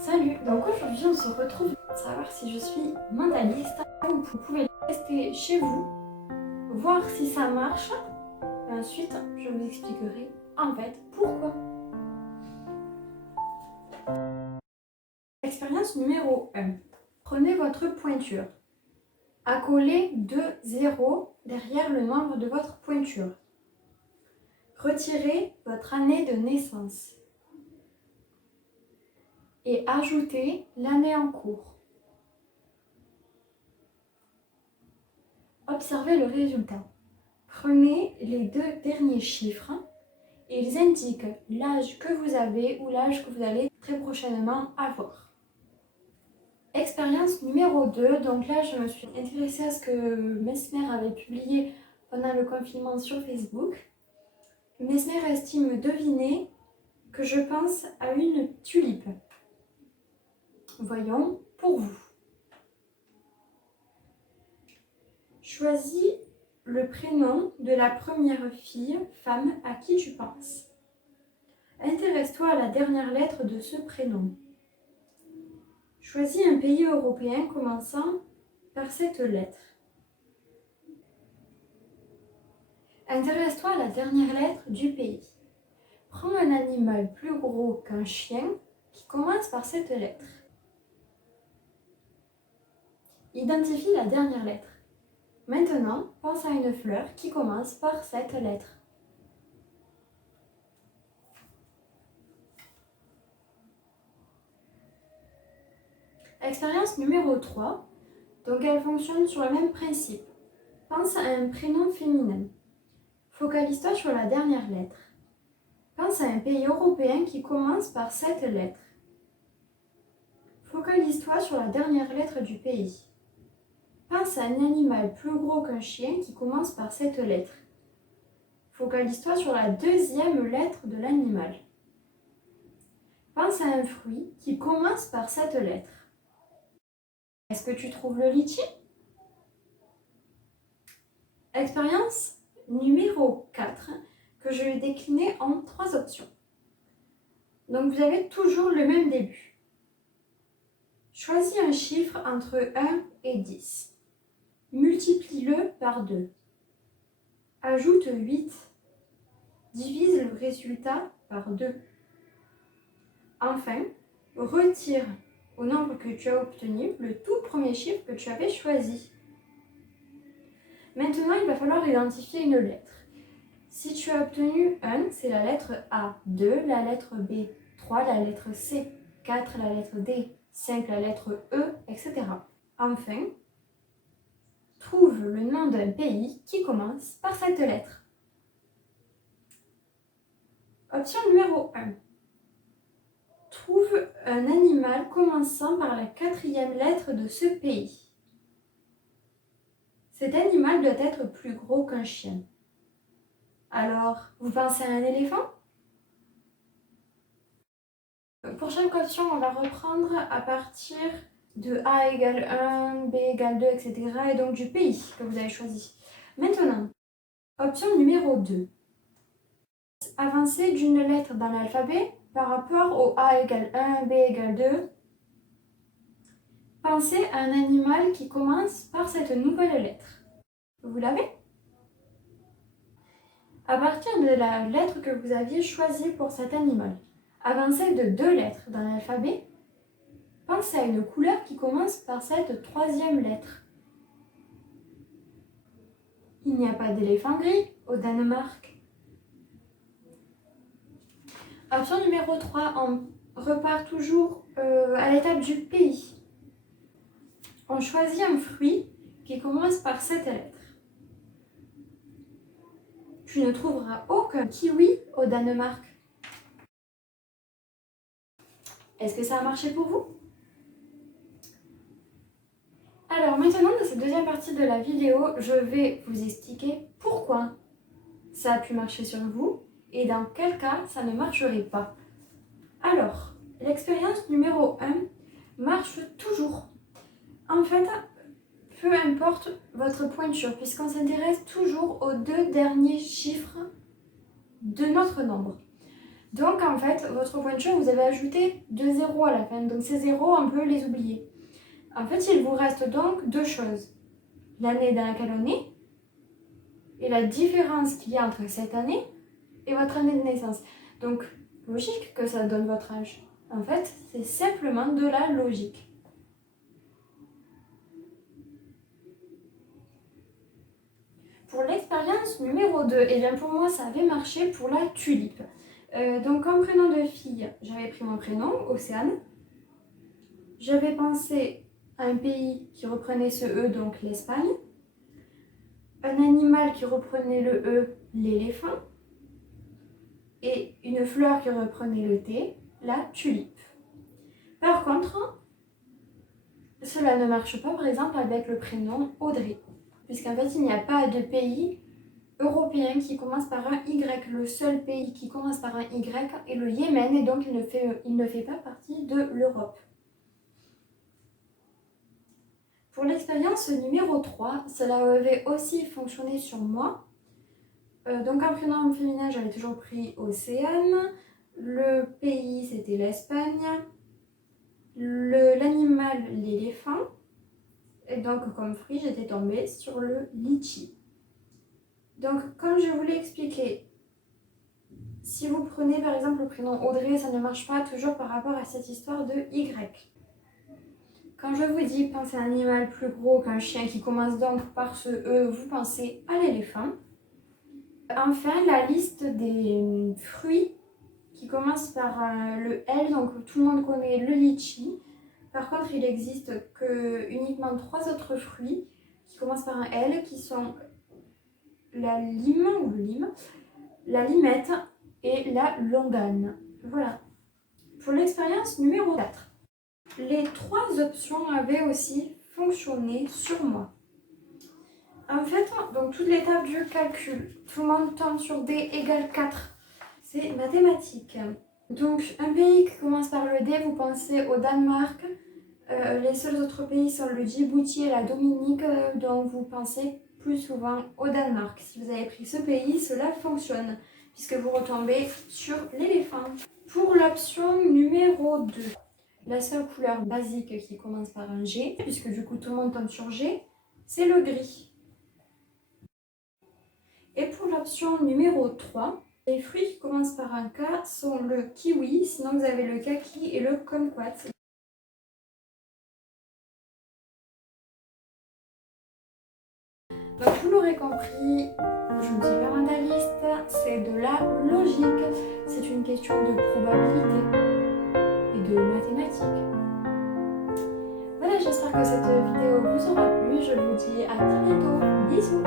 Salut, donc aujourd'hui on se retrouve pour savoir si je suis mentaliste. Vous pouvez tester chez vous, voir si ça marche. Et ensuite, je vous expliquerai en fait pourquoi. Expérience numéro 1. Prenez votre pointure. Accolez 2 zéros derrière le nombre de votre pointure. Retirez votre année de naissance. Et ajoutez l'année en cours. Observez le résultat. Prenez les 2 derniers chiffres et ils indiquent l'âge que vous avez ou l'âge que vous allez très prochainement avoir. Expérience numéro 2, donc là je me suis intéressée à ce que Mesmer avait publié pendant le confinement sur Facebook. Mesmer estime deviner que je pense à une tulipe. Voyons pour vous. Choisis le prénom de la première fille, femme, à qui tu penses. Intéresse-toi à la dernière lettre de ce prénom. Choisis un pays européen commençant par cette lettre. Intéresse-toi à la dernière lettre du pays. Prends un animal plus gros qu'un chien qui commence par cette lettre. Identifie la dernière lettre. Maintenant, pense à une fleur qui commence par cette lettre. Expérience numéro 3. Donc elle fonctionne sur le même principe. Pense à un prénom féminin. Focalise-toi sur la dernière lettre. Pense à un pays européen qui commence par cette lettre. Focalise-toi sur la dernière lettre du pays. Pense à un animal plus gros qu'un chien qui commence par cette lettre. Focalise-toi sur la deuxième lettre de l'animal. Pense à un fruit qui commence par cette lettre. Est-ce que tu trouves le litchi? Expérience numéro 4 que je vais décliner en 3 options. Donc vous avez toujours le même début. Choisis un chiffre entre 1 et 10. Multiplie-le par 2. Ajoute 8. Divise le résultat par 2. Enfin, retire au nombre que tu as obtenu le tout premier chiffre que tu avais choisi. Maintenant, il va falloir identifier une lettre. Si tu as obtenu 1, c'est la lettre A, 2, la lettre B, 3, la lettre C, 4, la lettre D, 5, la lettre E, etc. Enfin, trouve le nom d'un pays qui commence par cette lettre. Option numéro 1. Trouve un animal commençant par la 4e lettre de ce pays. Cet animal doit être plus gros qu'un chien. Alors, vous pensez à un éléphant? Pour chaque option, on va reprendre à partir de A égale 1, B égale 2, etc. et donc du pays que vous avez choisi. Maintenant, option numéro 2. Avancer d'une lettre dans l'alphabet par rapport au A égale 1, B égale 2. Pensez à un animal qui commence par cette nouvelle lettre. Vous l'avez? À partir de la lettre que vous aviez choisie pour cet animal, avancez de 2 lettres dans l'alphabet. Pensez à une couleur qui commence par cette 3e lettre. Il n'y a pas d'éléphant gris au Danemark. Option numéro 3, on repart toujours à l'étape du pays. On choisit un fruit qui commence par cette lettre. Tu ne trouveras aucun kiwi au Danemark. Est-ce que ça a marché pour vous? Alors maintenant, dans cette deuxième partie de la vidéo, je vais vous expliquer pourquoi ça a pu marcher sur vous et dans quel cas ça ne marcherait pas. Alors, l'expérience numéro 1 marche toujours. En fait, peu importe votre pointure, puisqu'on s'intéresse toujours aux 2 derniers chiffres de notre nombre. Donc en fait, votre pointure, vous avez ajouté 2 zéros à la fin. Donc ces zéros, on peut les oublier. En fait, il vous reste donc 2 choses. L'année dans laquelle on est et la différence qu'il y a entre cette année et votre année de naissance. Donc, logique que ça donne votre âge. En fait, c'est simplement de la logique. Pour l'expérience numéro 2, et bien pour moi, ça avait marché pour la tulipe. Donc, comme prénom de fille, j'avais pris mon prénom, Océane. J'avais pensé à un pays qui reprenait ce E, donc l'Espagne. Un animal qui reprenait le E, l'éléphant. Et une fleur qui reprenait le T, la tulipe. Par contre, cela ne marche pas par exemple avec le prénom Audrey, puisqu'en fait il n'y a pas de pays européen qui commence par un Y. Le seul pays qui commence par un Y est le Yémen et donc il ne fait pas partie de l'Europe. Pour l'expérience numéro 3, cela avait aussi fonctionné sur moi. Donc en prénom féminin, j'avais toujours pris Océane. Le pays, c'était l'Espagne. L'animal, l'éléphant. Et donc, comme fruit, j'étais tombée sur le litchi. Donc, comme je vous l'ai expliqué, si vous prenez par exemple le prénom Audrey, ça ne marche pas toujours par rapport à cette histoire de Y. Quand je vous dis pensez à un animal plus gros qu'un chien qui commence donc par ce E, vous pensez à l'éléphant. Enfin, la liste des fruits qui commence par le L, donc tout le monde connaît le litchi. Par contre, il existe uniquement 3 autres fruits qui commencent par un L, qui sont la lime ou le lime, la limette et la longane. Voilà. Pour l'expérience numéro 4, les 3 options avaient aussi fonctionné sur moi. En fait, donc toute l'étape du calcul, tout le monde tombe sur D égale 4. C'est mathématique. Donc, un pays qui commence par le D, vous pensez au Danemark. Les seuls autres pays sont le Djibouti et la Dominique, dont vous pensez plus souvent au Danemark. Si vous avez pris ce pays, cela fonctionne, puisque vous retombez sur l'éléphant. Pour l'option numéro 2, la seule couleur basique qui commence par un G, puisque du coup tout le monde tombe sur G, c'est le gris. Et pour l'option numéro 3, les fruits qui commencent par un K sont le kiwi, sinon vous avez le kaki et le kumquat. Donc vous l'aurez compris, je ne suis pas mentaliste, c'est de la logique, c'est une question de probabilité et de mathématiques. Voilà, j'espère que cette vidéo vous aura plu, je vous dis à très bientôt, bisous.